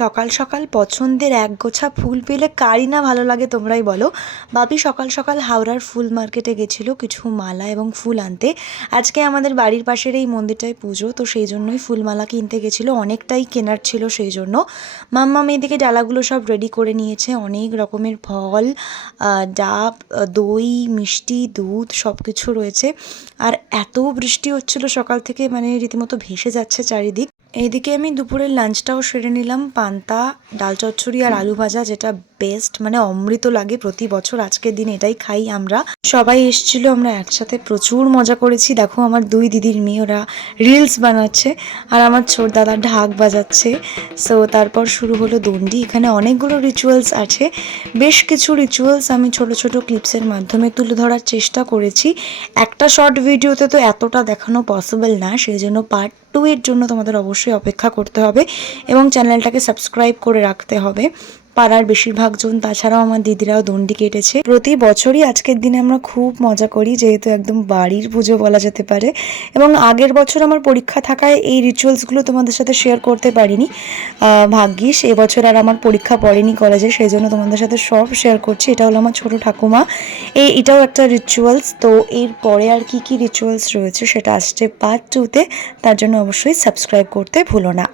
সকাল সকাল পছন্দের একগোছা ফুল পেলে কারই না ভালো লাগে তোমরাই বলো। বাপি সকাল সকাল হাওড়ার ফুল মার্কেটে গেছিলো কিছু মালা এবং ফুল আনতে। আজকে আমাদের বাড়ির পাশের এই মন্দিরটায় পুজো, তো সেই জন্যই ফুলমালা কিনতে গেছিলো, অনেকটাই কেনার ছিল সেই জন্য। মাম্মা মেয়েদিকে ডালাগুলো সব রেডি করে নিয়েছে, অনেক রকমের ফল, ডাব, দই, মিষ্টি, দুধ সব কিছু রয়েছে। আর এত বৃষ্টি হচ্ছিলো সকাল থেকে, মানে রীতিমতো ভেসে যাচ্ছে চারিদিক। এইদিকে আমি দুপুরের লাঞ্চটাও সেরে নিলাম, পান্তা, ডাল চচ্চড়ি আর আলু ভাজা, যেটা বেস্ট, মানে অমৃত লাগে। প্রতি বছর আজকের দিন এটাই খাই আমরা। সবাই এসেছিল, আমরা একসাথে প্রচুর মজা করেছি। দেখো আমার দুই দিদির মেয়ে, ওরা রিলস বানাচ্ছে আর আমার ছোট দাদা ঢাক বাজাচ্ছে। সো তারপর শুরু হলো দণ্ডি। এখানে অনেকগুলো রিচুয়ালস আছে, বেশ কিছু রিচুয়ালস আমি ছোট ছোট ক্লিপসের মাধ্যমে তুলে ধরার চেষ্টা করেছি। একটা শর্ট ভিডিওতে তো এতটা দেখানো পসিবল না, সেই জন্য পার্ট 2 এর জন্য তোমাদের অবশ্যই অপেক্ষা করতে হবে এবং চ্যানেলটাকে সাবস্ক্রাইব করে রাখতে হবে। পাড়ার বেশিরভাগ জন, তাছাড়াও আমার দিদিরাও দণ্ডি কেটেছে। প্রতি বছরই আজকের দিনে আমরা খুব মজা করি, যেহেতু একদম বাড়ির পুজো বলা যেতে পারে। এবং আগের বছর আমার পরীক্ষা থাকায় এই রিচুয়ালসগুলো তোমাদের সাথে শেয়ার করতে পারিনি, ভাগ্যিস এবছর আর আমার পরীক্ষা পড়েনি কলেজে, সেই জন্য তোমাদের সাথে সব শেয়ার করছি। এটা হলো আমার ছোট ঠাকুমা, এটাও একটা রিচুয়ালস। তো এর পরে আর কি কি রিচুয়ালস রয়েছে সেটা আসছে পার্ট 2-তে, তার জন্য অবশ্যই সাবস্ক্রাইব করতে ভুলো না।